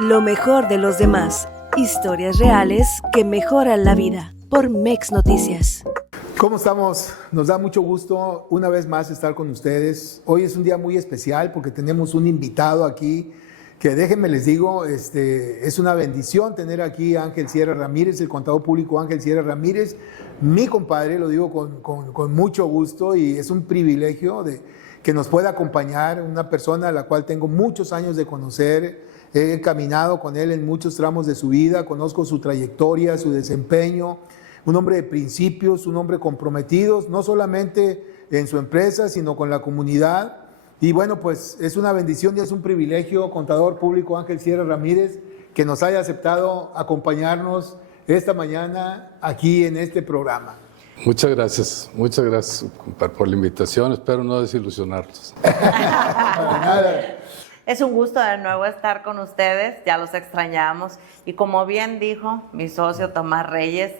Lo mejor de los demás. Historias reales que mejoran la vida. Por MEX Noticias. ¿Cómo estamos? Nos da mucho gusto una vez más estar con ustedes. Hoy es un día muy especial porque tenemos un invitado aquí que, déjenme les digo, es una bendición tener aquí a Ángel Sierra Ramírez, el contador público Ángel Sierra Ramírez, mi compadre, lo digo con mucho gusto, y es un privilegio que nos pueda acompañar, una persona a la cual tengo muchos años de conocer. He caminado con él en muchos tramos de su vida, conozco su trayectoria, su desempeño, un hombre de principios, un hombre comprometido, no solamente en su empresa, sino con la comunidad. Y bueno, pues es una bendición y es un privilegio, contador público Ángel Sierra Ramírez, que nos haya aceptado acompañarnos esta mañana aquí en este programa. Muchas gracias, compadre, por la invitación. Espero no desilusionarlos. Para nada. Es un gusto de nuevo estar con ustedes, ya los extrañamos. Y como bien dijo mi socio Tomás Reyes,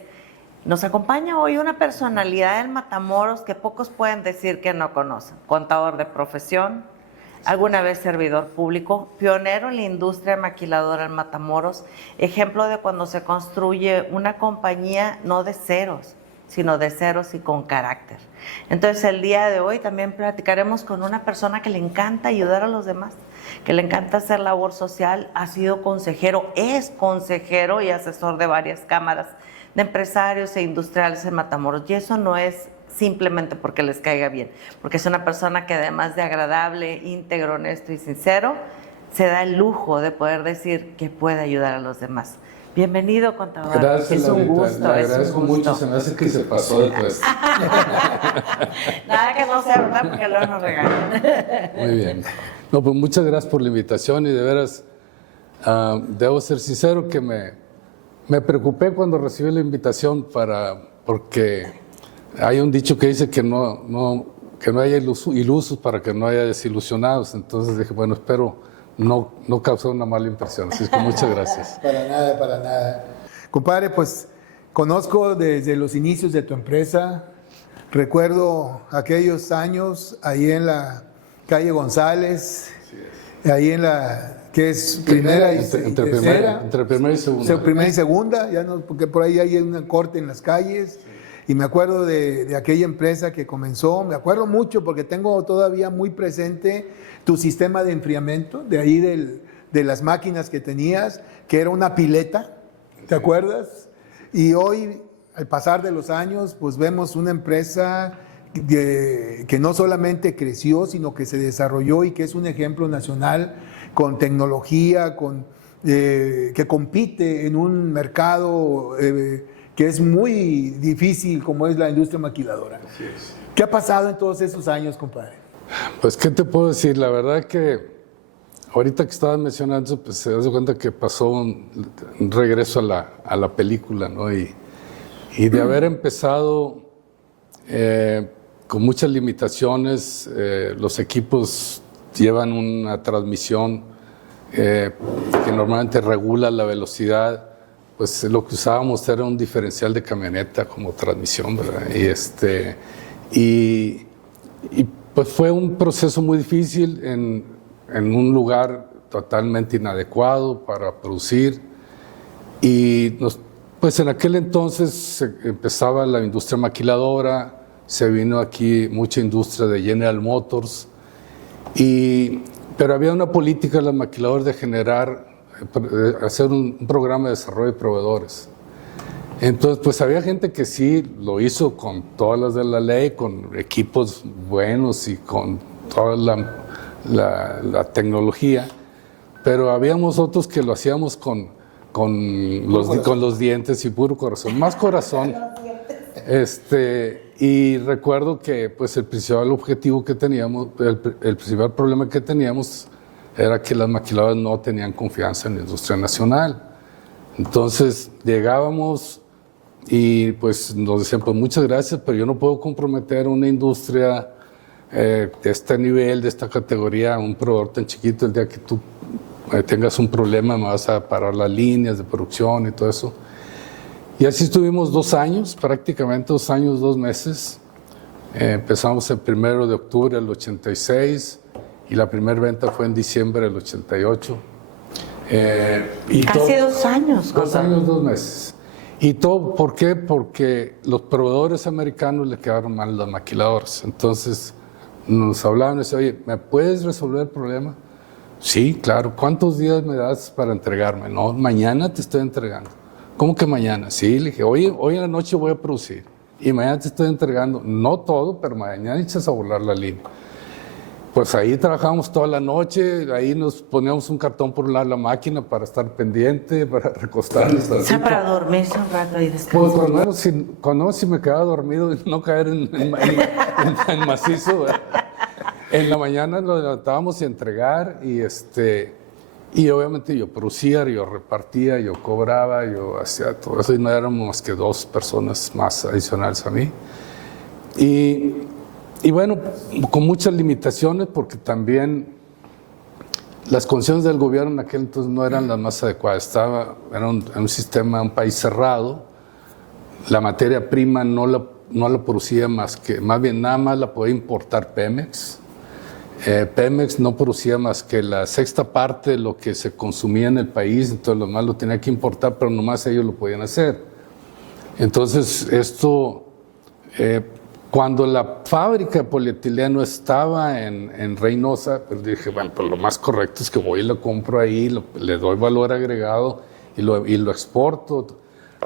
nos acompaña hoy una personalidad del Matamoros que pocos pueden decir que no conocen. Contador de profesión, alguna vez servidor público, pionero en la industria maquiladora en Matamoros, ejemplo de cuando se construye una compañía no de ceros, sino de ceros y con carácter. Entonces el día de hoy también platicaremos con una persona que le encanta ayudar a los demás, que le encanta hacer labor social, ha sido consejero, es consejero y asesor de varias cámaras de empresarios e industriales en Matamoros. Y eso no es simplemente porque les caiga bien, porque es una persona que además de agradable, íntegro, honesto y sincero, se da el lujo de poder decir que puede ayudar a los demás. Bienvenido, contador. Gracias, es un gusto. Le agradezco mucho, se me hace que se pasó de puesto. Nada que no sea verdad, porque luego nos regañan. Muy bien. No, pues muchas gracias por la invitación y de veras, debo ser sincero que me preocupé cuando recibí la invitación porque hay un dicho que dice que no haya ilusos para que no haya desilusionados. Entonces dije, bueno, espero no causar una mala impresión. Así es que muchas gracias. Para nada, para nada. Compadre, pues conozco desde los inicios de tu empresa. Recuerdo aquellos años ahí en la calle González, ahí en la que es primera y tercera. Entre primera y segunda. Primera y segunda, ya no, porque por ahí hay una corte en las calles. Y me acuerdo de aquella empresa que comenzó, me acuerdo mucho porque tengo todavía muy presente tu sistema de enfriamiento, de ahí de las máquinas que tenías, que era una pileta, ¿te acuerdas? Y hoy, al pasar de los años, pues vemos una empresa que no solamente creció, sino que se desarrolló y que es un ejemplo nacional con tecnología, que compite en un mercado que es muy difícil como es la industria maquiladora. Así es. ¿Qué ha pasado en todos esos años, compadre? Pues, ¿qué te puedo decir? La verdad que ahorita que estabas mencionando eso, pues se das cuenta que pasó un regreso a la película, ¿no? Y de haber empezado con muchas limitaciones, los equipos llevan una transmisión que normalmente regula la velocidad. Pues lo que usábamos era un diferencial de camioneta como transmisión, ¿verdad? Y pues fue un proceso muy difícil en un lugar totalmente inadecuado para producir. Y pues en aquel entonces empezaba la industria maquiladora, se vino aquí mucha industria de General Motors, pero había una política de los maquiladores de hacer un programa de desarrollo de proveedores. Entonces, pues había gente que sí lo hizo con todas las de la ley, con equipos buenos y con toda la tecnología, pero habíamos otros que lo hacíamos con los dientes y puro corazón, más corazón. Y recuerdo que pues el principal objetivo que teníamos, el principal problema que teníamos era que las maquiladoras no tenían confianza en la industria nacional. Entonces llegábamos y pues nos decían, pues muchas gracias, pero yo no puedo comprometer una industria de este nivel, de esta categoría, a un proveedor tan chiquito. El día que tú tengas un problema me vas a parar las líneas de producción y todo eso. Y así estuvimos 2 años, prácticamente 2 años, 2 meses. Empezamos el 1 de octubre del 86 y la primera venta fue en diciembre del 88. Casi 2 años. 2 años, 2 meses. ¿Y todo por qué? Porque los proveedores americanos le quedaron mal las maquiladoras. Entonces nos hablaban y decían, oye, ¿me puedes resolver el problema? Sí, claro. ¿Cuántos días me das para entregarme? No, mañana te estoy entregando. ¿Cómo que mañana? Sí, le dije, hoy en la noche voy a producir y mañana te estoy entregando. No todo, pero mañana echas a volar la línea. Pues ahí trabajábamos toda la noche, ahí nos poníamos un cartón por un lado de la máquina para estar pendiente, para recostarnos. O sea, para dormirse un rato y descansar. Pues cuando si me quedaba dormido y no caer en macizo, ¿verdad? En la mañana lo levantábamos y entregar y obviamente yo producía, yo repartía, yo cobraba, yo hacía todo eso y no éramos más que 2 personas más adicionales a mí. Y bueno, con muchas limitaciones porque también las condiciones del gobierno en aquel entonces no eran las más adecuadas. Era un sistema, un país cerrado, la materia prima no la producía más bien nada más la podía importar Pemex. Pemex no producía más que la 6ª parte de lo que se consumía en el país, entonces lo demás lo tenía que importar, pero nomás ellos lo podían hacer. Entonces cuando la fábrica de polietileno estaba en Reynosa, pues dije, bueno, pues lo más correcto es que voy y lo compro ahí, le doy valor agregado y lo exporto.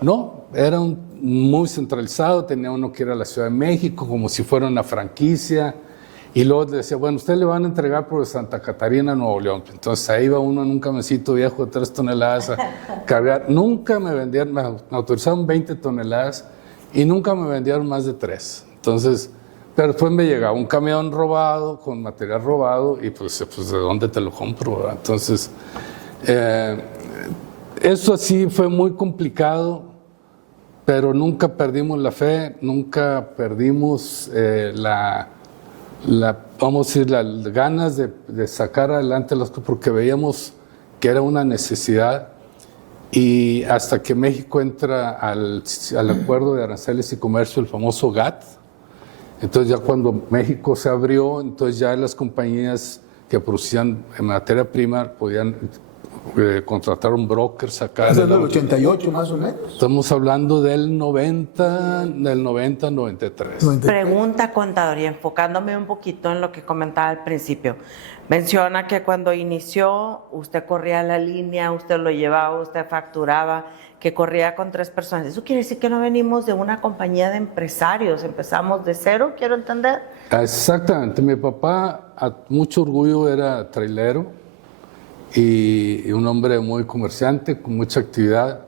No, era muy centralizado, tenía uno que ir a la Ciudad de México como si fuera una franquicia. Y luego decía, bueno, ustedes le van a entregar por Santa Catarina, Nuevo León. Entonces ahí iba uno en un camioncito viejo de 3 toneladas a cargar. Nunca me vendían, me autorizaron 20 toneladas y nunca me vendieron más de 3. Entonces, pero después me llegaba un camión robado, con material robado, y pues ¿de dónde te lo compro? ¿Verdad? Entonces, eso sí fue muy complicado, pero nunca perdimos la fe, nunca perdimos vamos a decir, las ganas de sacar adelante las cosas, porque veíamos que era una necesidad. Y hasta que México entra al acuerdo de aranceles y comercio, el famoso GATT, entonces ya cuando México se abrió, entonces ya las compañías que producían en materia prima podían contratar un broker, sacar... ¿Es del 88 más o menos? Estamos hablando del 90-93. Pregunta, contador, y enfocándome un poquito en lo que comentaba al principio. Menciona que cuando inició, usted corría la línea, usted lo llevaba, usted facturaba, que corría con 3 personas. Eso quiere decir que no venimos de una compañía de empresarios, empezamos de cero, quiero entender. Exactamente. Mi papá, a mucho orgullo, era trailero y un hombre muy comerciante, con mucha actividad.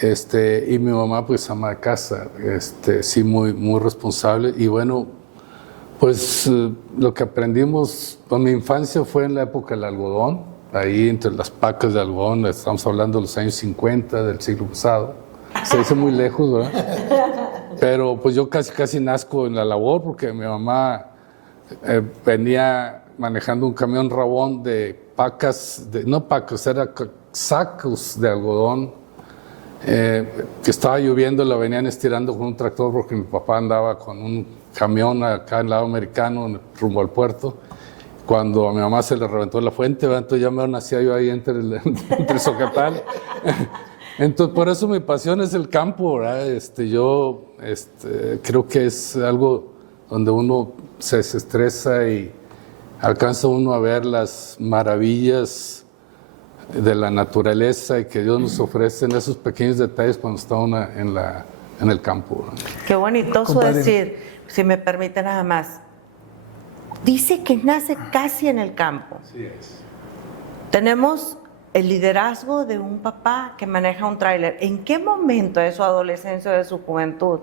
Y mi mamá, pues, ama de casa, sí, muy, muy responsable. Y bueno, pues lo que aprendimos, pues, mi infancia fue en la época del algodón, ahí entre las pacas de algodón, estamos hablando de los años 50 del siglo pasado. Se dice muy lejos, ¿verdad? Pero pues yo casi nazco en la labor porque mi mamá venía manejando un camión rabón de pacas, no pacas, era sacos de algodón, que estaba lloviendo, la venían estirando con un tractor porque mi papá andaba con un camión acá en el lado americano rumbo al puerto. Cuando a mi mamá se le reventó la fuente, entonces ya me nacía yo ahí entre el soquetal. Entonces, por eso mi pasión es el campo, ¿verdad? Yo creo que es algo donde uno se desestresa y alcanza uno a ver las maravillas de la naturaleza y que Dios nos ofrece en esos pequeños detalles cuando está uno en el campo, ¿verdad? Qué bonitoso decir, si me permite nada más. Dice que nace casi en el campo. Así es. Tenemos el liderazgo de un papá que maneja un tráiler. ¿En qué momento de su adolescencia o de su juventud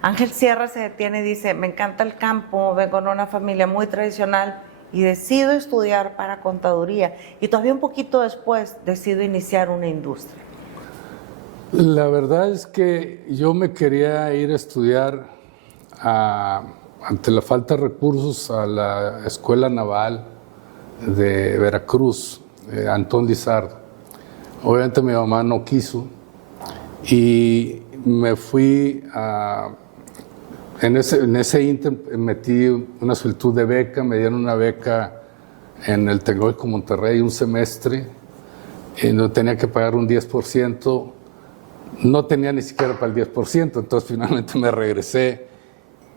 Ángel Sierra se detiene y dice, me encanta el campo, vengo de una familia muy tradicional y decido estudiar para contaduría? Y todavía un poquito después decido iniciar una industria. La verdad es que yo me quería ir a estudiar ante la falta de recursos a la Escuela Naval de Veracruz, Antón Lizardo. Obviamente mi mamá no quiso y me fui en ese inter metí una solicitud de beca, me dieron una beca en el Tecnológico Monterrey un semestre, no tenía que pagar un 10%, no tenía ni siquiera para el 10%, entonces finalmente me regresé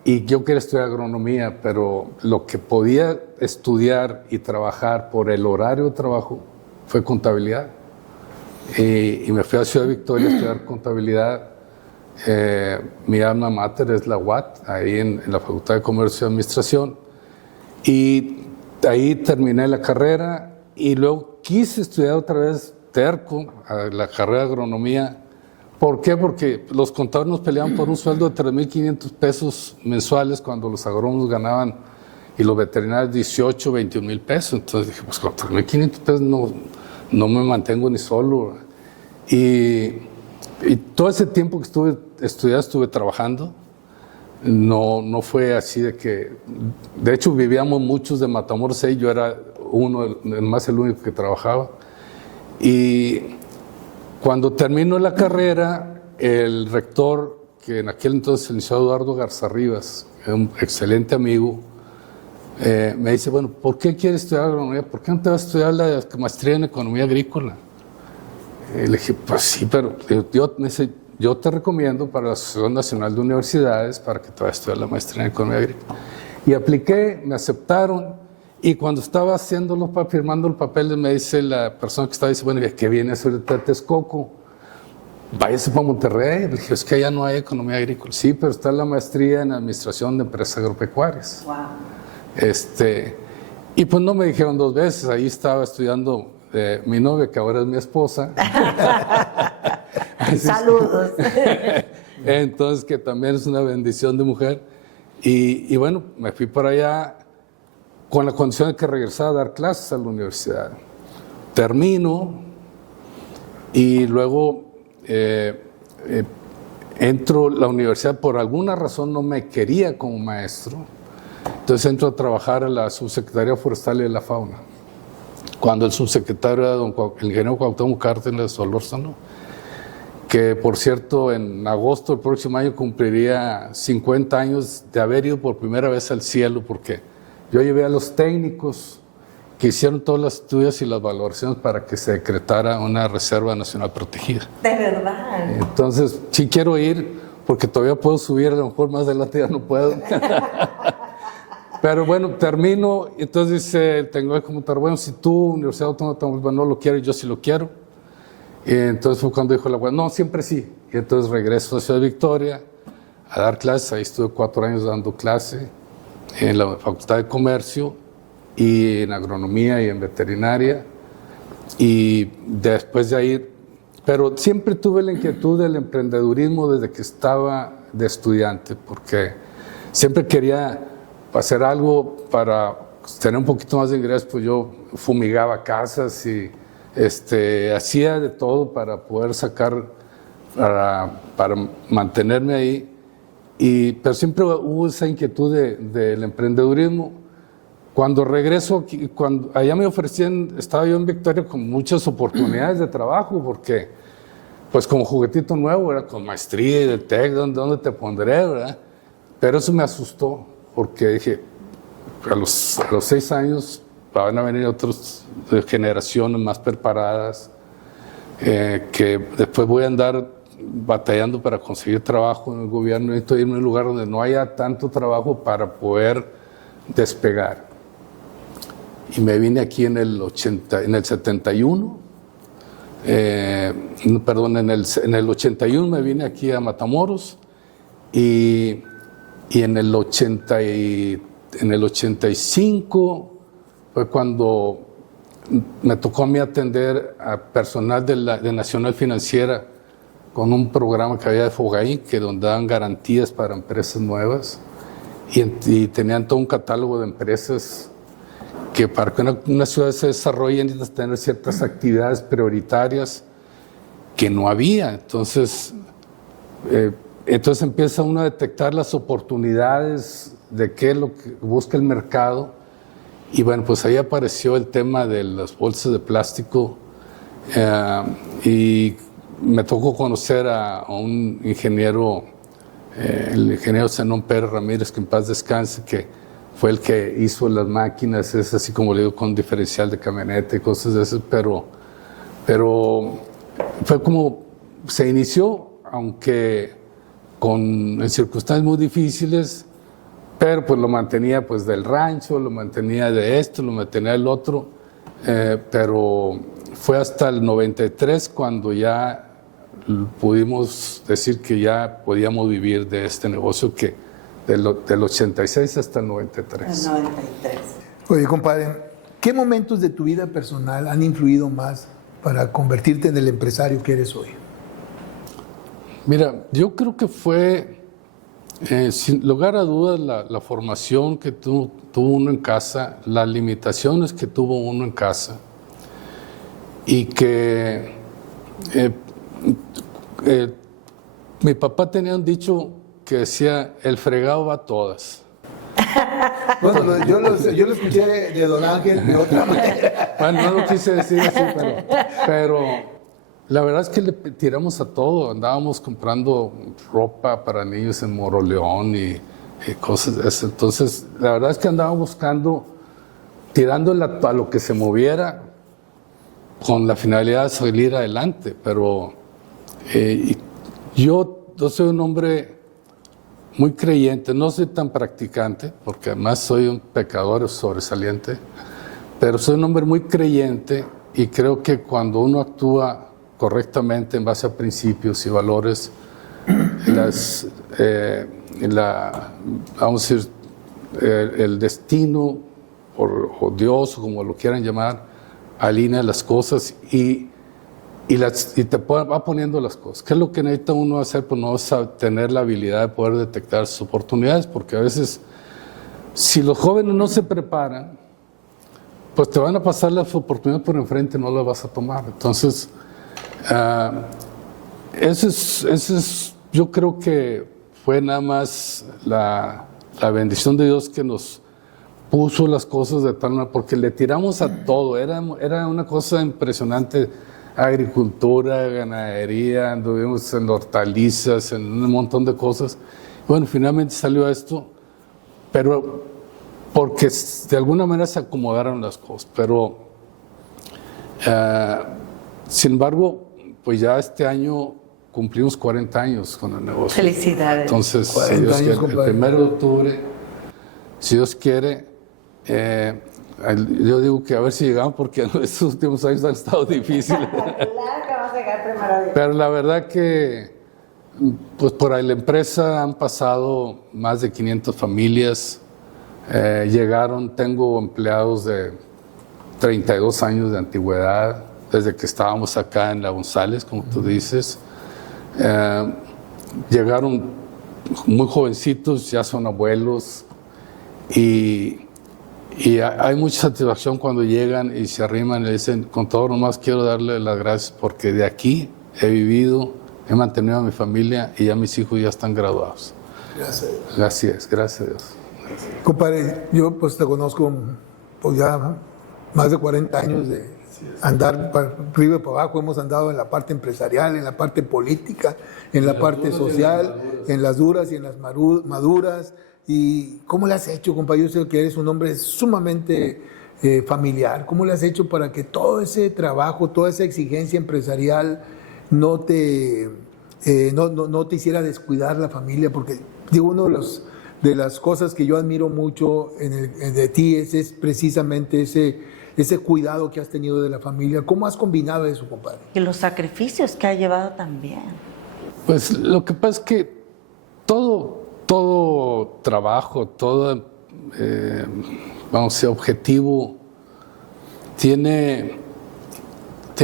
y yo quería estudiar agronomía, pero lo que podía estudiar y trabajar por el horario de trabajo fue contabilidad. Y me fui a Ciudad Victoria a estudiar contabilidad. Mi alma mater es la UAT, ahí en la Facultad de Comercio y Administración. Y ahí terminé la carrera y luego quise estudiar otra vez terco, la carrera de agronomía. ¿Por qué? Porque los contadores nos peleaban por un sueldo de 3,500 pesos mensuales cuando los agrónomos ganaban y los veterinarios 18, 21 mil pesos. Entonces dije, pues con 3,500 pesos no me mantengo ni solo. Y todo ese tiempo que estuve estudiando, estuve trabajando. No fue así de que... De hecho, vivíamos muchos de Matamoros y yo era el único que trabajaba. Y cuando terminó la carrera, el rector, que en aquel entonces el licenciado Eduardo Garzarribas, un excelente amigo, me dice, bueno, ¿por qué quieres estudiar agronomía? ¿Por qué no te vas a estudiar la maestría en economía agrícola? Y le dije, pues sí, pero yo te recomiendo para la Asociación Nacional de Universidades para que te vayas a estudiar la maestría en economía agrícola. Y apliqué, me aceptaron, y cuando estaba firmando el papel, me dice la persona que estaba, dice, bueno, ¿qué viene a hacer ahorita Texcoco? Váyase para Monterrey. Le dije, es que allá no hay economía agrícola. Sí, pero está la maestría en administración de empresas agropecuarias. Wow. Y pues no me dijeron dos veces, ahí estaba estudiando mi novia, que ahora es mi esposa. Saludos. Entonces, que también es una bendición de mujer. Y bueno, me fui para allá con la condición de que regresara a dar clases a la universidad. Termino y luego entro a la universidad, por alguna razón no me quería como maestro, entonces entro a trabajar a la Subsecretaría Forestal y de la Fauna, cuando el subsecretario era el ingeniero Cuauhtémoc Cárdenas Solórzano, que por cierto en agosto del próximo año cumpliría 50 años de haber ido por primera vez al cielo, porque yo llevé a los técnicos que hicieron todos los estudios y las valoraciones para que se decretara una reserva nacional protegida. De verdad. Entonces, sí quiero ir, porque todavía puedo subir, a lo mejor más adelante ya no puedo. Pero bueno, termino, y entonces dice el tecnológico de Monterrey, bueno, si tú, Universidad Autónoma de Tamaulipas, no lo quieres, yo sí lo quiero. Y entonces fue cuando dijo la web, no, siempre sí. Y entonces regreso a Ciudad Victoria a dar clases, ahí estuve 4 años dando clase en la Facultad de Comercio y en agronomía y en veterinaria. Y después de ahí, pero siempre tuve la inquietud del emprendedurismo desde que estaba de estudiante, porque siempre quería hacer algo para tener un poquito más de ingresos. Pues yo fumigaba casas y hacía de todo para poder sacar, para mantenerme ahí. Pero siempre hubo esa inquietud del emprendedurismo. Cuando regreso aquí, allá me ofrecían, estaba yo en Victoria con muchas oportunidades de trabajo, porque pues como juguetito nuevo, era con maestría y de TEC, ¿dónde te pondré, verdad? Pero eso me asustó, porque dije, a los 6 años van a venir otras generaciones más preparadas, que después voy a andar batallando para conseguir trabajo en el gobierno. Necesito irme a un lugar donde no haya tanto trabajo para poder despegar. Y me vine aquí en el 71, perdón, en el 81 me vine aquí a Matamoros, y en el 85 fue cuando me tocó a mí atender a personal de Nacional Financiera con un programa que había de Fogaí, que donde daban garantías para empresas nuevas, y tenían todo un catálogo de empresas que para que una ciudad se desarrolle necesitas tener ciertas actividades prioritarias que no había. Entonces empieza uno a detectar las oportunidades de qué es lo que busca el mercado. Y bueno, pues ahí apareció el tema de las bolsas de plástico, y me tocó conocer a un ingeniero, el ingeniero Zenón Pérez Ramírez, que en paz descanse, que fue el que hizo las máquinas, es así como le digo, con diferencial de camioneta y cosas de esas, pero Pero fue como se inició, aunque en circunstancias muy difíciles, pero pues lo mantenía pues del rancho, lo mantenía de esto, lo mantenía del otro, pero fue hasta el 93 cuando ya pudimos decir que ya podíamos vivir de este negocio, que del 86 hasta el 93. El 93. Oye, compadre, ¿qué momentos de tu vida personal han influido más para convertirte en el empresario que eres hoy? Mira, yo creo que fue, sin lugar a dudas, la formación que tuvo uno en casa, las limitaciones que tuvo uno en casa, y que mi papá tenía un dicho que decía, el fregado va a todas. Bueno, yo lo escuché de Don Ángel de otra manera. Bueno, no lo quise decir así, pero la verdad es que le tiramos a todo. Andábamos comprando ropa para niños en Moroleón y cosas de eso. Entonces, la verdad es que andábamos buscando, tirándole a lo que se moviera con la finalidad de salir adelante. Pero yo soy un hombre muy creyente, no soy tan practicante, porque además soy un pecador sobresaliente, pero soy un hombre muy creyente y creo que cuando uno actúa correctamente en base a principios y valores, vamos a decir, el destino o Dios, o como lo quieran llamar, alinea las cosas y te va poniendo las cosas. ¿Qué es lo que necesita uno hacer? Pues no es tener la habilidad de poder detectar sus oportunidades, porque a veces, si los jóvenes no se preparan, pues te van a pasar las oportunidades por enfrente y no las vas a tomar. Entonces, yo creo que fue nada más la bendición de Dios que nos puso las cosas de tal manera, porque le tiramos a todo. Era una cosa impresionante. Agricultura, ganadería, anduvimos en hortalizas, en un montón de cosas. Bueno, finalmente salió esto, pero porque de alguna manera se acomodaron las cosas. Pero, sin embargo, pues ya este año cumplimos 40 años con el negocio. Felicidades. Entonces, si Dios quiere, el 1 de octubre, si Dios quiere, yo digo que a ver si llegamos, porque estos últimos años han estado difíciles. Claro que vamos a llegar primero. Pero la verdad que, pues por ahí la empresa han pasado más de 500 familias. Tengo empleados de 32 años de antigüedad, desde que estábamos acá en La González, como tú dices. Llegaron muy jovencitos, ya son abuelos, y hay mucha satisfacción cuando llegan y se arriman y le dicen, con todo nomás quiero darle las gracias porque de aquí he vivido, he mantenido a mi familia y ya mis hijos ya están graduados. Gracias. Gracias a Dios. Compadre, yo pues te conozco pues ya más de 40 años de andar para arriba y para abajo. Hemos andado en la parte empresarial, en la parte política, en la parte social, en las duras y en las maduras. ¿Y cómo le has hecho, compadre? Yo sé que eres un hombre sumamente familiar. ¿Cómo le has hecho para que todo ese trabajo, toda esa exigencia empresarial no te hiciera descuidar la familia? Porque digo, uno de las cosas que yo admiro mucho de ti es precisamente ese cuidado que has tenido de la familia. ¿Cómo has combinado eso, compadre? Y los sacrificios que ha llevado también. Pues lo que pasa es que todo trabajo, todo, vamos a decir, objetivo tiene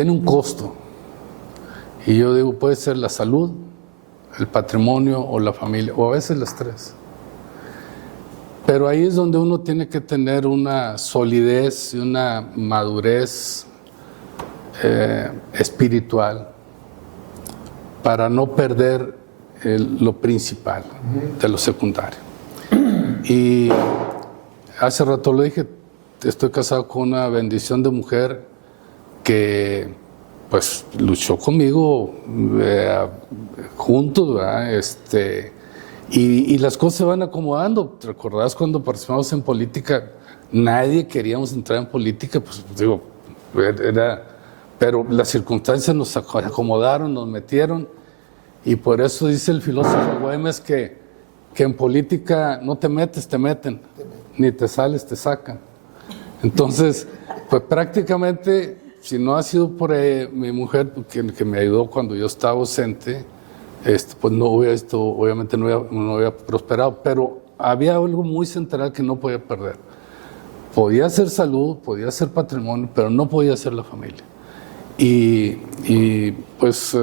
un costo. Y yo digo, puede ser la salud, el patrimonio o la familia, o a veces las tres. Pero ahí es donde uno tiene que tener una solidez y una madurez espiritual para no perder lo principal de lo secundario. Y hace rato lo dije, estoy casado con una bendición de mujer que pues luchó conmigo juntos, ¿verdad? Y las cosas se van acomodando. ¿Te recordás cuando participamos en política? Nadie queríamos entrar en política, pues digo, era pero las circunstancias nos acomodaron, nos metieron, y por eso dice el filósofo Güemes que en política no te metes, te meten, ni te sales, te sacan. Entonces, pues prácticamente, si no ha sido por mi mujer que me ayudó cuando yo estaba ausente, pues no hubiera obviamente no hubiera prosperado, pero había algo muy central que no podía perder. Podía ser salud, podía ser patrimonio, pero no podía ser la familia. Y pues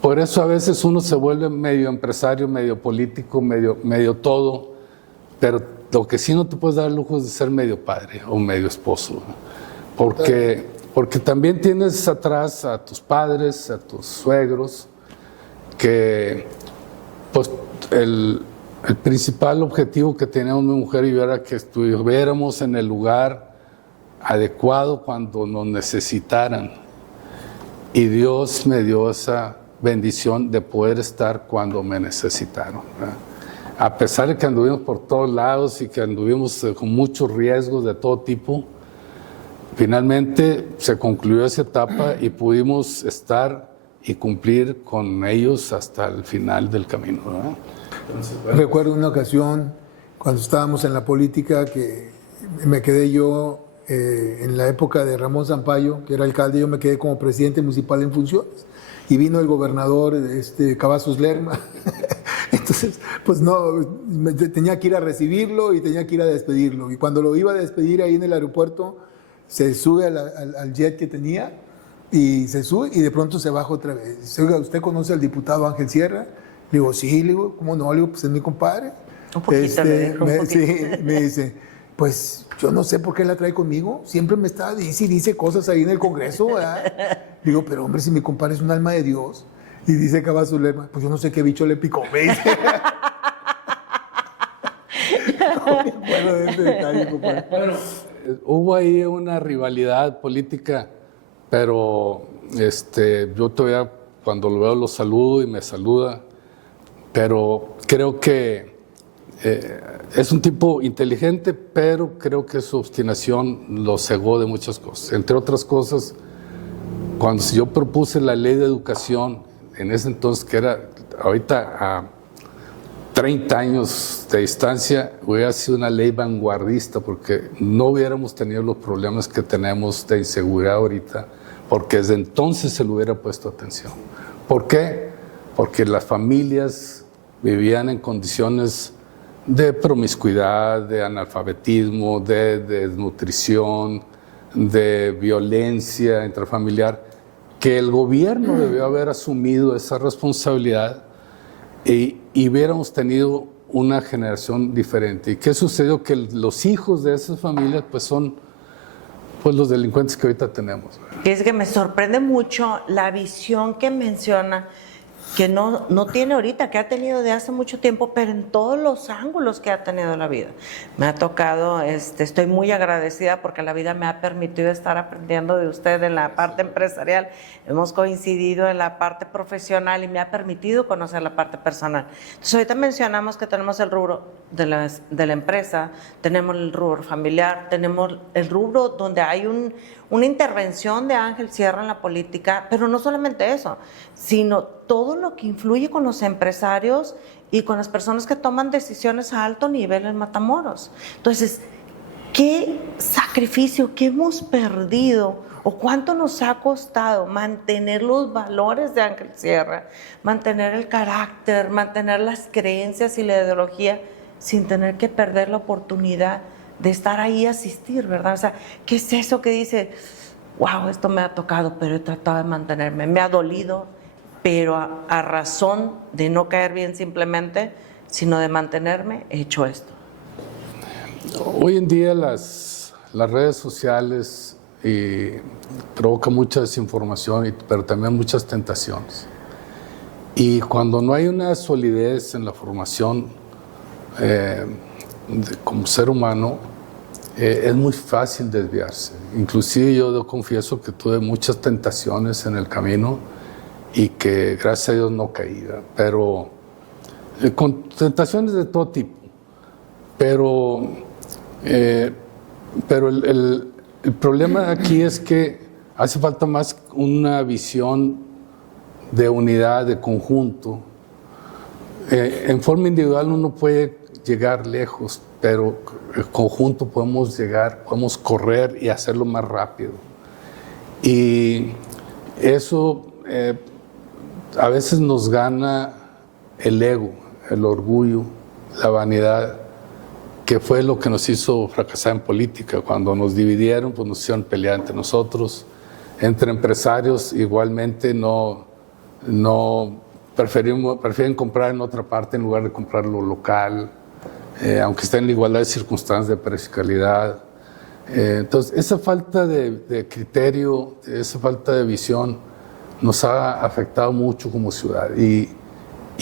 por eso a veces uno se vuelve medio empresario, medio político, medio todo, pero lo que sí no te puedes dar el lujo es de ser medio padre o medio esposo, porque también tienes atrás a tus padres, a tus suegros, que pues el principal objetivo que teníamos mi mujer y yo era que estuviéramos en el lugar adecuado cuando nos necesitaran. Y Dios me dio esa bendición de poder estar cuando me necesitaron, ¿verdad? A pesar de que anduvimos por todos lados y que anduvimos con muchos riesgos de todo tipo, finalmente se concluyó esa etapa y pudimos estar y cumplir con ellos hasta el final del camino, ¿verdad? Entonces, bueno, recuerdo una ocasión cuando estábamos en la política que me quedé yo en la época de Ramón Zampayo, que era alcalde, yo me quedé como presidente municipal en funciones, y vino el gobernador Cavazos Lerma. Entonces, pues no, tenía que ir a recibirlo y tenía que ir a despedirlo, y cuando lo iba a despedir ahí en el aeropuerto, se sube al jet que tenía y se sube y de pronto se baja otra vez. Dice, oiga, ¿usted conoce al diputado Ángel Sierra? Le digo, sí, le digo, ¿cómo no? Le digo, pues es mi compadre. Un poquito, le dijo, un poquito. Sí, me dice, pues yo no sé por qué la trae conmigo, siempre me está, dice cosas ahí en el Congreso, ¿verdad? Le digo, pero hombre, si mi compadre es un alma de Dios. Y dice Cavazos Lerma, pues yo no sé qué bicho le picó, me dice. No me acuerdo de ese detalle, compadre. bueno, hubo ahí una rivalidad política, pero yo todavía cuando lo veo lo saludo y me saluda, pero creo que es un tipo inteligente, pero creo que su obstinación lo cegó de muchas cosas. Entre otras cosas, cuando yo propuse la ley de educación, en ese entonces, que era ahorita a 30 años de distancia, hubiera sido una ley vanguardista, porque no hubiéramos tenido los problemas que tenemos de inseguridad ahorita, porque desde entonces se le hubiera puesto atención. ¿Por qué? Porque las familias vivían en condiciones de promiscuidad, de analfabetismo, de desnutrición, de violencia intrafamiliar, que el gobierno debió haber asumido esa responsabilidad y hubiéramos tenido una generación diferente. ¿Y qué sucedió? Que los hijos de esas familias pues son pues los delincuentes que ahorita tenemos. Es que me sorprende mucho la visión que menciona, que no tiene ahorita, que ha tenido de hace mucho tiempo, pero en todos los ángulos que ha tenido la vida. Me ha tocado, estoy muy agradecida porque la vida me ha permitido estar aprendiendo de usted en la parte empresarial. Hemos coincidido en la parte profesional y me ha permitido conocer la parte personal. Entonces ahorita mencionamos que tenemos el rubro de la empresa, tenemos el rubro familiar, tenemos el rubro donde hay una intervención de Ángel Sierra en la política, pero no solamente eso, sino todo lo que influye con los empresarios y con las personas que toman decisiones a alto nivel en Matamoros. Entonces, ¿qué sacrificio, qué hemos perdido o cuánto nos ha costado mantener los valores de Ángel Sierra, mantener el carácter, mantener las creencias y la ideología sin tener que perder la oportunidad de estar ahí y asistir, ¿verdad? O sea, ¿qué es eso que dice, wow, esto me ha tocado, pero he tratado de mantenerme? Me ha dolido, pero a razón de no caer bien simplemente, sino de mantenerme, he hecho esto. Hoy en día las redes sociales provocan mucha desinformación, pero también muchas tentaciones. Y cuando no hay una solidez en la formación como ser humano, es muy fácil desviarse. Inclusive yo confieso que tuve muchas tentaciones en el camino y que gracias a Dios no caí, pero con tentaciones de todo tipo. Pero el problema aquí es que hace falta más una visión de unidad, de conjunto. En forma individual uno puede llegar lejos, pero en conjunto podemos llegar, podemos correr y hacerlo más rápido. Y eso a veces nos gana el ego, el orgullo, la vanidad, que fue lo que nos hizo fracasar en política. Cuando nos dividieron, pues nos hicieron pelear entre nosotros. Entre empresarios igualmente prefieren comprar en otra parte en lugar de comprar lo local, aunque estén en la igualdad de circunstancias de precio y calidad. Entonces, esa falta de criterio, esa falta de visión nos ha afectado mucho como ciudad. Y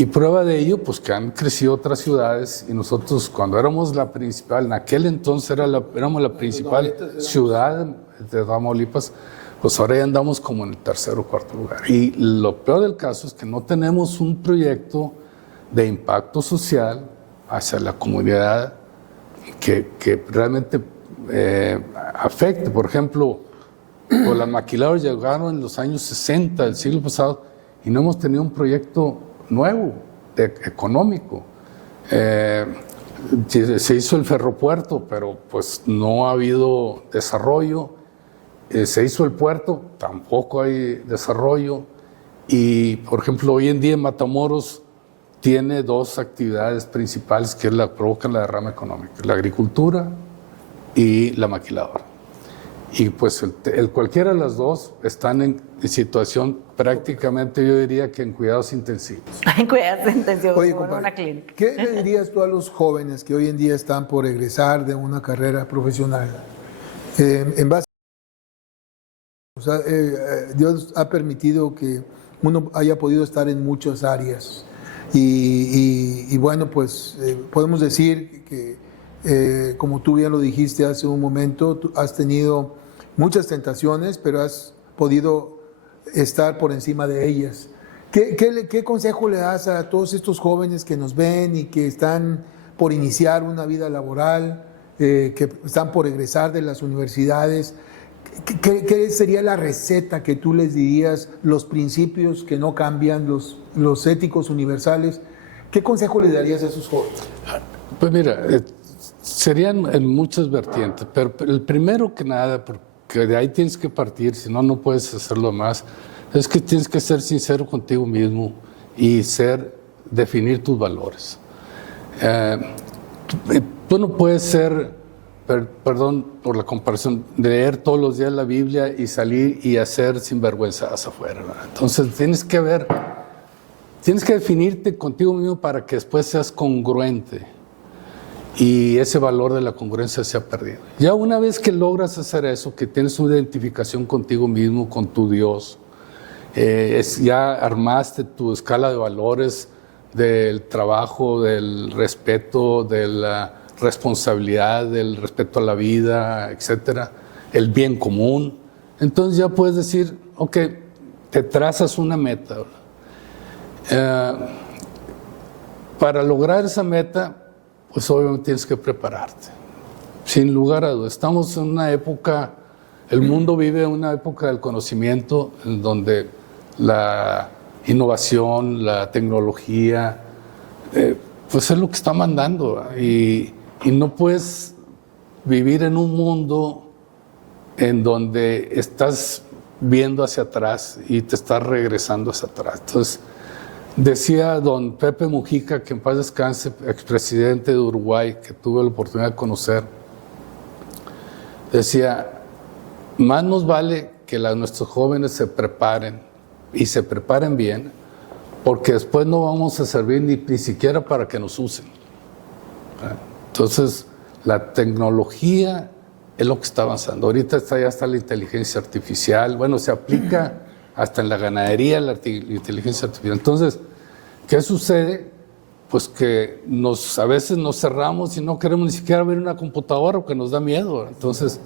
prueba de ello, pues que han crecido otras ciudades y nosotros cuando éramos la principal, en aquel entonces éramos la principal ciudad de Tamaulipas, pues ahora ya andamos como en el tercer o cuarto lugar. Y lo peor del caso es que no tenemos un proyecto de impacto social hacia la comunidad que realmente afecte. Por ejemplo, pues las maquiladoras llegaron en los años 60 del siglo pasado y no hemos tenido un proyecto nuevo, económico. Se hizo el ferropuerto, pero pues no ha habido desarrollo. Se hizo el puerto, tampoco hay desarrollo. Y, por ejemplo, hoy en día Matamoros tiene dos actividades principales que provocan la derrama económica: la agricultura y la maquiladora. Y pues cualquiera de las dos están en situación prácticamente, yo diría que en cuidados intensivos. En cuidados intensivos, Oye, como en compadre, una clínica. ¿qué le dirías tú a los jóvenes que hoy en día están por egresar de una carrera profesional? En base o sea, Dios ha permitido que uno haya podido estar en muchas áreas y bueno, pues podemos decir que como tú bien lo dijiste hace un momento, tú has tenido muchas tentaciones, pero has podido estar por encima de ellas. ¿Qué consejo le das a todos estos jóvenes que nos ven y que están por iniciar una vida laboral, que están por egresar de las universidades? ¿Qué sería la receta que tú les dirías, los principios que no cambian, los éticos universales? ¿Qué consejo le darías a esos jóvenes? Pues mira, serían en muchas vertientes, pero el primero que nada, porque de ahí tienes que partir, si no, no puedes hacerlo más, es que tienes que ser sincero contigo mismo y definir tus valores. Tú no puedes ser, perdón por la comparación, de leer todos los días la Biblia y salir y hacer sinvergüenzas afuera, ¿verdad? Entonces tienes que definirte contigo mismo para que después seas congruente y ese valor de la congruencia se ha perdido. Ya una vez que logras hacer eso, que tienes una identificación contigo mismo, con tu Dios, ya armaste tu escala de valores del trabajo, del respeto, de la responsabilidad, del respeto a la vida, etcétera, el bien común. Entonces ya puedes decir, ok, te trazas una meta. Para lograr esa meta, pues obviamente tienes que prepararte. Sin lugar a dudas, estamos en una época, el mundo vive una época del conocimiento en donde la innovación, la tecnología, pues es lo que está mandando. Y no puedes vivir en un mundo en donde estás viendo hacia atrás y te estás regresando hacia atrás. Entonces, decía don Pepe Mujica, que en paz descanse, expresidente de Uruguay, que tuve la oportunidad de conocer, decía, más nos vale que nuestros jóvenes se preparen y se preparen bien, porque después no vamos a servir ni siquiera para que nos usen. Entonces, la tecnología es lo que está avanzando. Ahorita ya está la inteligencia artificial, bueno, se aplica hasta en la ganadería la inteligencia artificial. Entonces, ¿qué sucede? Pues que a veces nos cerramos y no queremos ni siquiera ver una computadora porque nos da miedo. Entonces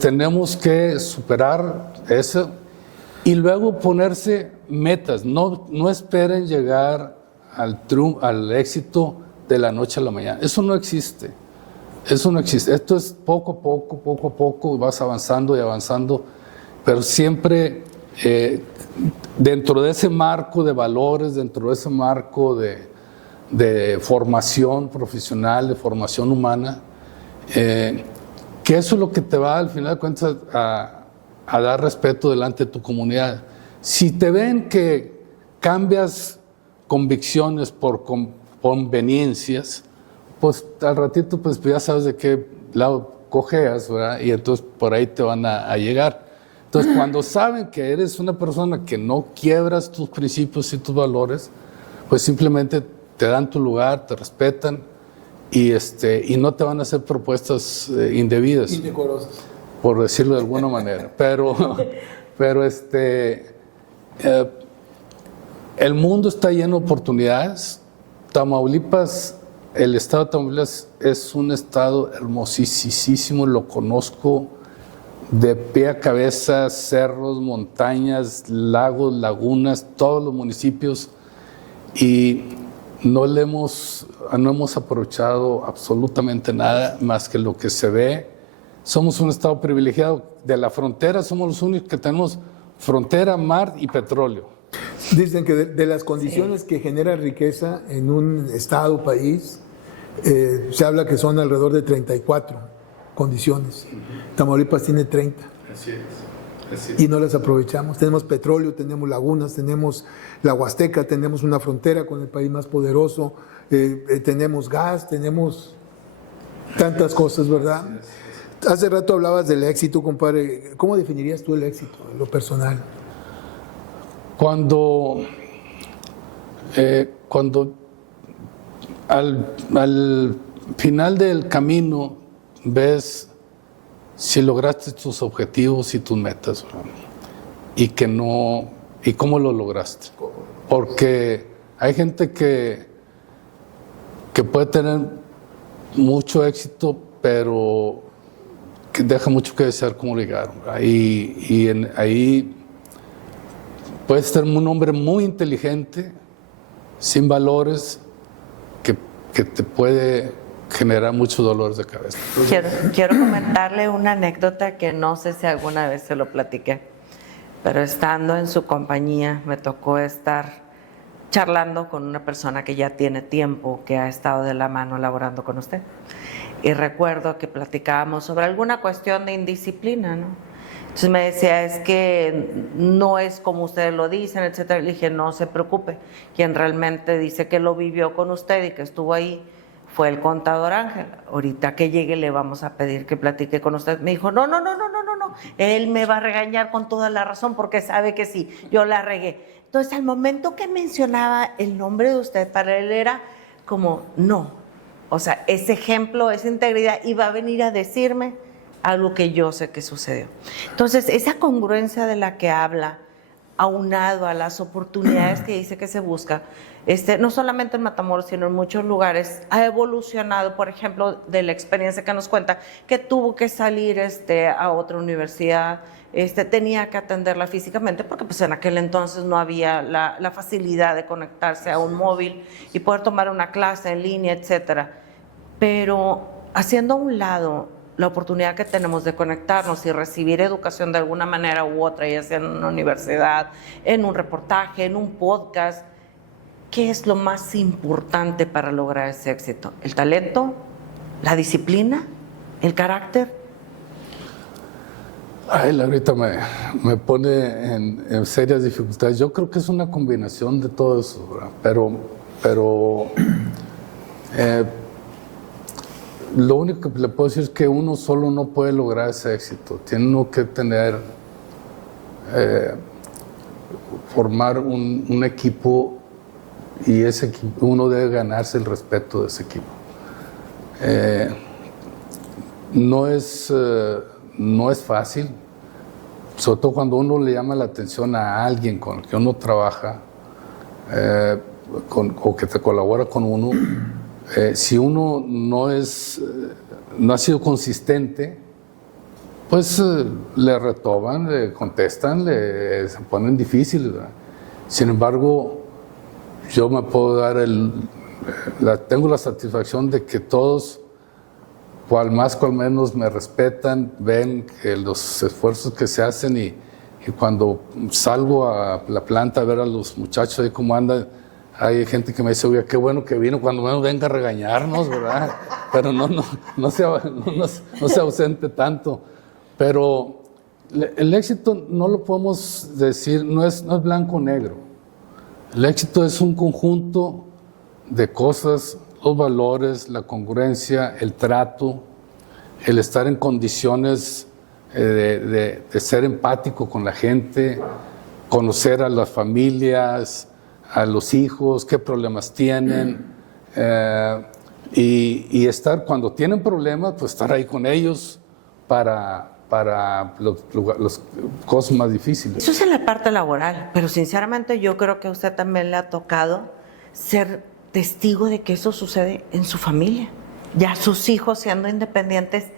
tenemos que superar eso y luego ponerse metas. No esperen llegar al éxito de la noche a la mañana. Eso no existe. Eso no existe. Esto es poco a poco, vas avanzando y avanzando. pero siempre dentro de ese marco de valores, dentro de ese marco de formación profesional, de formación humana, que eso es lo que te va al final de cuentas a dar respeto delante de tu comunidad. Si te ven que cambias convicciones por conveniencias, pues al ratito pues ya sabes de qué lado cojeas, ¿verdad? Y entonces por ahí te van a llegar. Entonces cuando saben que eres una persona que no quiebras tus principios y tus valores, pues simplemente te dan tu lugar, te respetan y no te van a hacer propuestas indebidas. Indecorosas. Por decirlo de alguna manera. Pero el mundo está lleno de oportunidades. Tamaulipas, el estado de Tamaulipas es un estado hermosísimo, lo conozco de pie a cabeza, cerros, montañas, lagos, lagunas, todos los municipios, y no hemos aprovechado absolutamente nada más que lo que se ve. Somos un estado privilegiado. De la frontera somos los únicos que tenemos frontera, mar y petróleo. Dicen que de las condiciones que genera riqueza en un estado, país, se habla que son alrededor de 34 condiciones. Tamaulipas tiene 30. Así es. Y no las aprovechamos. Tenemos petróleo, tenemos lagunas, tenemos la Huasteca, tenemos una frontera con el país más poderoso, tenemos gas, tenemos tantas cosas, ¿verdad? Hace rato hablabas del éxito, compadre. ¿Cómo definirías tú el éxito, en lo personal? Cuando al final del camino ves si lograste tus objetivos y tus metas, ¿verdad? Y cómo lo lograste. Porque hay gente que puede tener mucho éxito, pero que deja mucho que desear cómo llegaron. Ahí puedes ser un hombre muy inteligente, sin valores, que te puede generar muchos dolores de cabeza. Quiero comentarle una anécdota que no sé si alguna vez se lo platiqué, pero estando en su compañía me tocó estar charlando con una persona que ya tiene tiempo, que ha estado de la mano laborando con usted. Y recuerdo que platicábamos sobre alguna cuestión de indisciplina, ¿no? Entonces me decía, es que no es como ustedes lo dicen, etcétera. Le dije, no se preocupe, quien realmente dice que lo vivió con usted y que estuvo ahí fue el contador Ángel. Ahorita que llegue le vamos a pedir que platique con usted. Me dijo, no, él me va a regañar con toda la razón porque sabe que sí, yo la regué. Entonces al momento que mencionaba el nombre de usted, para él era como, no, o sea, ese ejemplo, esa integridad, y va a venir a decirme algo que yo sé que sucedió. Entonces, esa congruencia de la que habla, aunado a las oportunidades que dice que se busca, no solamente en Matamoros, sino en muchos lugares, ha evolucionado, por ejemplo, de la experiencia que nos cuenta, que tuvo que salir a otra universidad, tenía que atenderla físicamente, porque pues en aquel entonces no había la facilidad de conectarse a un móvil y poder tomar una clase en línea, etcétera. Pero haciendo a un lado la oportunidad que tenemos de conectarnos y recibir educación de alguna manera u otra, ya sea en una universidad, en un reportaje, en un podcast, ¿qué es lo más importante para lograr ese éxito? ¿El talento? ¿La disciplina? ¿El carácter? Ay, ahorita me pone en serias dificultades. Yo creo que es una combinación de todo eso, ¿verdad? Pero lo único que le puedo decir es que uno solo no puede lograr ese éxito. Tiene uno que formar un equipo, y ese equipo, uno debe ganarse el respeto de ese equipo. No es fácil, sobre todo cuando uno le llama la atención a alguien con el que uno trabaja o que te colabora con uno. Si uno no ha sido consistente, pues le retoman, le contestan, se ponen difíciles, ¿verdad? Sin embargo, yo me puedo dar tengo la satisfacción de que todos, cual más cual menos, me respetan, ven que los esfuerzos que se hacen y cuando salgo a la planta a ver a los muchachos ahí cómo andan, hay gente que me dice, oye, qué bueno que vino, cuando menos venga a regañarnos, ¿verdad? Pero no se ausente tanto. Pero el éxito no lo podemos decir, no es blanco o negro. El éxito es un conjunto de cosas, los valores, la congruencia, el trato, el estar en condiciones de ser empático con la gente, conocer a las familias, a los hijos, qué problemas tienen, y estar, cuando tienen problemas, pues estar ahí con ellos para los cosas más difíciles. Eso es en la parte laboral, pero sinceramente yo creo que a usted también le ha tocado ser testigo de que eso sucede en su familia. Ya sus hijos, siendo independientes,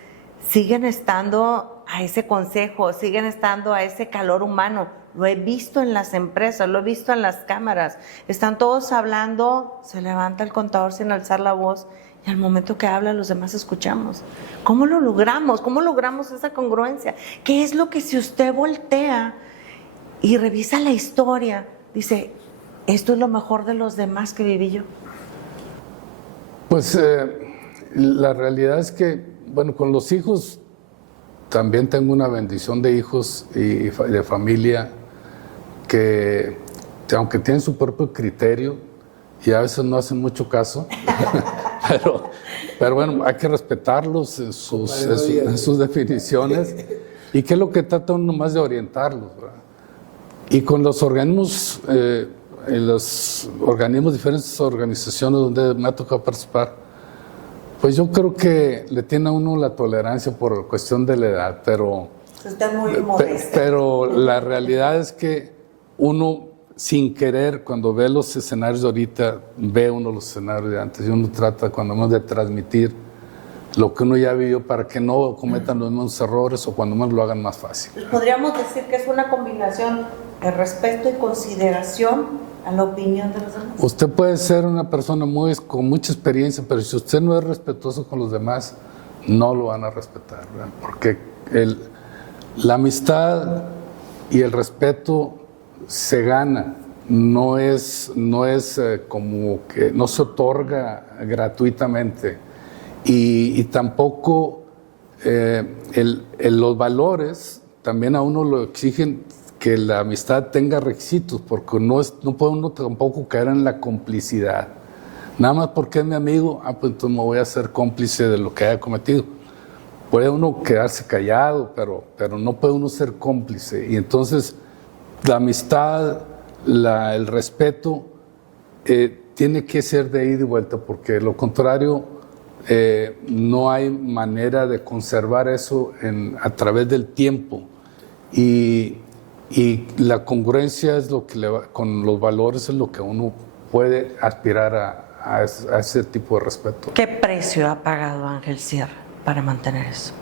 siguen estando a ese consejo, siguen estando a ese calor humano. Lo he visto en las empresas, lo he visto en las cámaras. Están todos hablando, se levanta el contador sin alzar la voz y al momento que habla los demás escuchamos. ¿Cómo lo logramos? ¿Cómo logramos esa congruencia? ¿Qué es lo que si usted voltea y revisa la historia, dice, esto es lo mejor de los demás que viví yo? Pues la realidad es que, bueno, con los hijos también tengo una bendición de hijos y de familia que, aunque tienen su propio criterio y a veces no hacen mucho caso, pero bueno, hay que respetarlos en sus definiciones, y que es lo que trata uno más de orientarlos, ¿verdad? Y con los organismos, diferentes organizaciones donde me ha tocado participar, pues yo creo que le tiene a uno la tolerancia por cuestión de la edad, pero la realidad es que uno, sin querer, cuando ve los escenarios de ahorita, ve uno los escenarios de antes, y uno trata cuando menos de transmitir lo que uno ya vivió para que no cometan los mismos errores o cuando menos lo hagan más fácil. Podríamos decir que es una combinación de respeto y consideración a la opinión de los demás. Usted puede ser una persona con mucha experiencia, pero si usted no es respetuoso con los demás, no lo van a respetar, ¿verdad? Porque la amistad y el respeto se gana, no es como que no se otorga gratuitamente, y tampoco los valores también a uno lo exigen, que la amistad tenga requisitos, porque no puede uno tampoco caer en la complicidad. Nada más porque es mi amigo, pues entonces me voy a ser cómplice de lo que haya cometido. Puede uno quedarse callado, pero no puede uno ser cómplice. Y entonces la amistad, el respeto, tiene que ser de ida y vuelta, porque lo contrario, no hay manera de conservar eso a través del tiempo. Y la congruencia es lo que con los valores es lo que uno puede aspirar a ese tipo de respeto. ¿Qué precio ha pagado Ángel Sierra para mantener eso?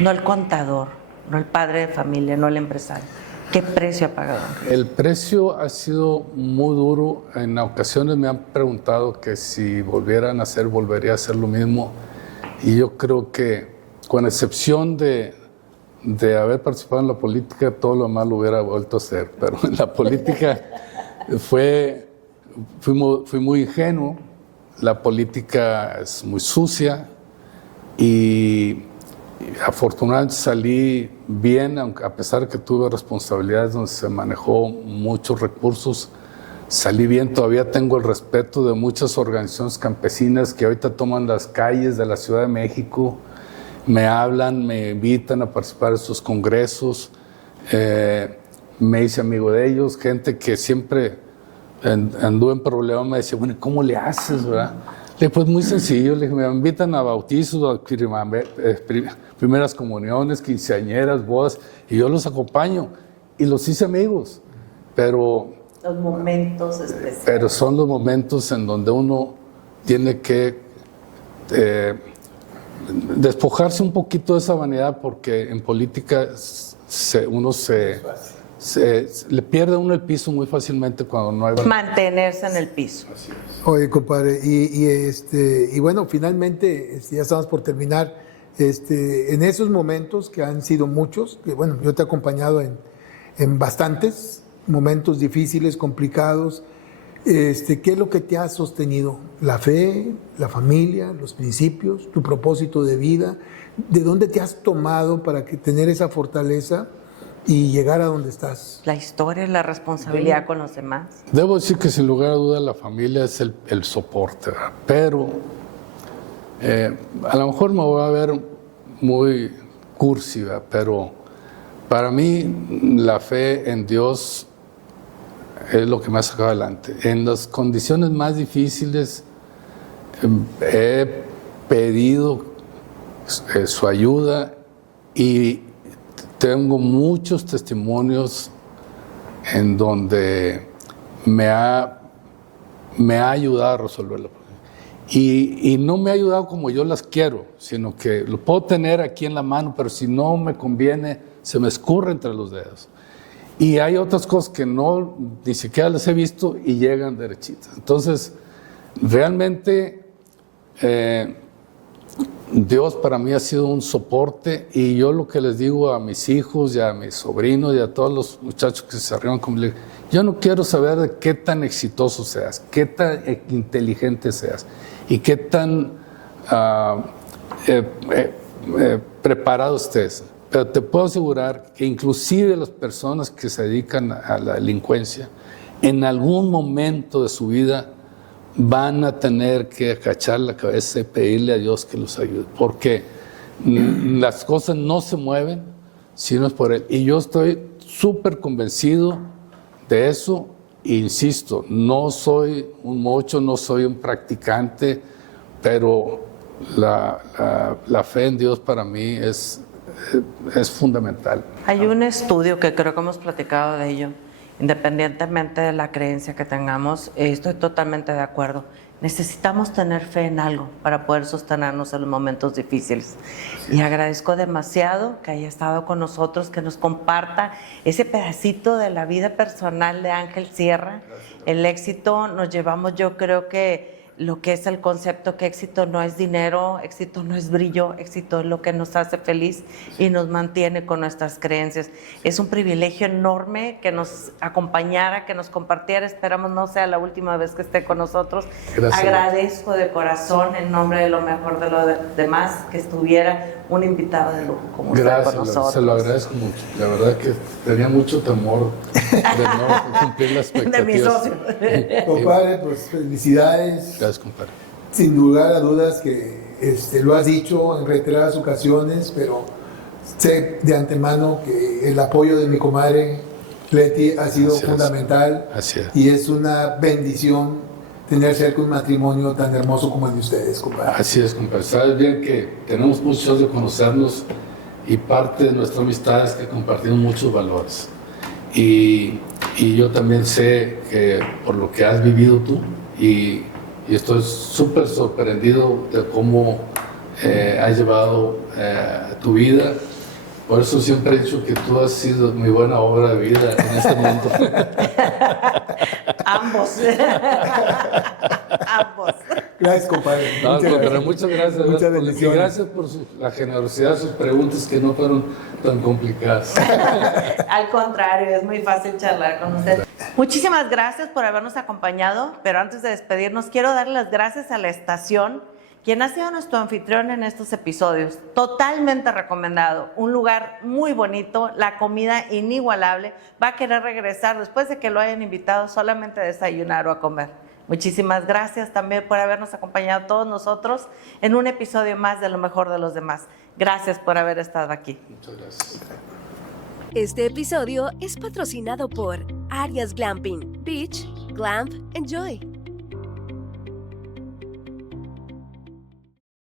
No el contador, no el padre de familia, no el empresario. ¿Qué precio ha pagado Ángel? El precio ha sido muy duro. En ocasiones me han preguntado que si volvieran a hacer, volvería a hacer lo mismo. Y yo creo que, con excepción de haber participado en la política, todo lo demás lo hubiera vuelto a hacer. Pero en la política fui muy ingenuo. La política es muy sucia y afortunadamente salí bien, aunque a pesar de que tuve responsabilidades donde se manejó muchos recursos, salí bien. Todavía tengo el respeto de muchas organizaciones campesinas que ahorita toman las calles de la Ciudad de México, me hablan, me invitan a participar en sus congresos, me hice amigo de ellos, gente que siempre anduve en problemas, me decía, bueno, ¿cómo le haces, verdad? Le dije, pues muy sencillo, le dije, me invitan a bautizos, a primeras comuniones, quinceañeras, bodas, y yo los acompaño, y los hice amigos, pero los momentos especiales. Pero son los momentos en donde uno tiene que despojarse un poquito de esa vanidad, porque en política le pierde a uno el piso muy fácilmente cuando no hay... Mantenerse en el piso. Oye, compadre, y bueno, finalmente, ya estamos por terminar, en esos momentos que han sido muchos, que bueno, yo te he acompañado en bastantes momentos difíciles, complicados. ¿Qué es lo que te ha sostenido? ¿La fe, la familia, los principios, tu propósito de vida? ¿De dónde te has tomado para tener esa fortaleza y llegar a donde estás? La historia y la responsabilidad con los demás. Debo decir que sin lugar a duda la familia es el soporte, ¿verdad? Pero a lo mejor me voy a ver muy cursi, ¿verdad? Pero para mí la fe en Dios es lo que me ha sacado adelante. En las condiciones más difíciles he pedido su ayuda y tengo muchos testimonios en donde me ha ayudado a resolverlo. Y no me ha ayudado como yo las quiero, sino que lo puedo tener aquí en la mano, pero si no me conviene, se me escurre entre los dedos. Y hay otras cosas que ni siquiera las he visto y llegan derechitas. Entonces, realmente Dios para mí ha sido un soporte, y yo lo que les digo a mis hijos y a mis sobrinos y a todos los muchachos que se arriban conmigo, yo no quiero saber de qué tan exitoso seas, qué tan inteligente seas y qué tan preparado estés. Pero te puedo asegurar que inclusive las personas que se dedican a la delincuencia, en algún momento de su vida van a tener que agachar la cabeza y pedirle a Dios que los ayude, porque las cosas no se mueven si no es por Él. Y yo estoy súper convencido de eso, e insisto, no soy un mocho, no soy un practicante, pero la fe en Dios para mí es fundamental. Hay un estudio que creo que hemos platicado de ello, independientemente de la creencia que tengamos, estoy totalmente de acuerdo. Necesitamos tener fe en algo para poder sostenernos en los momentos difíciles. Y agradezco demasiado que haya estado con nosotros, que nos comparta ese pedacito de la vida personal de Ángel Sierra. El éxito nos llevamos, yo creo que lo que es el concepto que éxito no es dinero, éxito no es brillo, éxito es lo que nos hace feliz y nos mantiene con nuestras creencias. Es un privilegio enorme que nos acompañara, que nos compartiera. Esperamos no sea la última vez que esté con nosotros. Gracias. Agradezco de corazón, en nombre de lo mejor de los demás, que estuviera un invitado de lujo como usted con nosotros. Se lo agradezco mucho. La verdad que tenía mucho temor de no cumplir las expectativas. De mi socio. Compadre, pues felicidades. Gracias, compadre. Sin lugar a dudas que lo has dicho en reiteradas ocasiones, pero sé de antemano que el apoyo de mi comadre Leti ha sido fundamental. Así es. Y es una bendición tener cerca un matrimonio tan hermoso como el de ustedes, compadre. Así es, compadre. Sabes bien que tenemos muchos de conocernos, y parte de nuestra amistad es que compartimos muchos valores. Y yo también sé que por lo que has vivido tú, y estoy súper sorprendido de cómo has llevado tu vida. Por eso siempre he dicho que tú has sido mi buena obra de vida en este mundo. Ambos. Ambos. Gracias, compadre. No, muchas gracias. Muchas bendiciones. Y gracias por la generosidad de sus preguntas, que no fueron tan complicadas. Al contrario, es muy fácil charlar con usted. Muchísimas gracias por habernos acompañado, pero antes de despedirnos, quiero darle las gracias a la estación, quien ha sido nuestro anfitrión en estos episodios. Totalmente recomendado, un lugar muy bonito, la comida inigualable. Va a querer regresar después de que lo hayan invitado solamente a desayunar o a comer. Muchísimas gracias también por habernos acompañado todos nosotros en un episodio más de Lo Mejor de los Demás. Gracias por haber estado aquí. Muchas gracias. Este episodio es patrocinado por Arias Glamping. Beach, Glamp, Enjoy.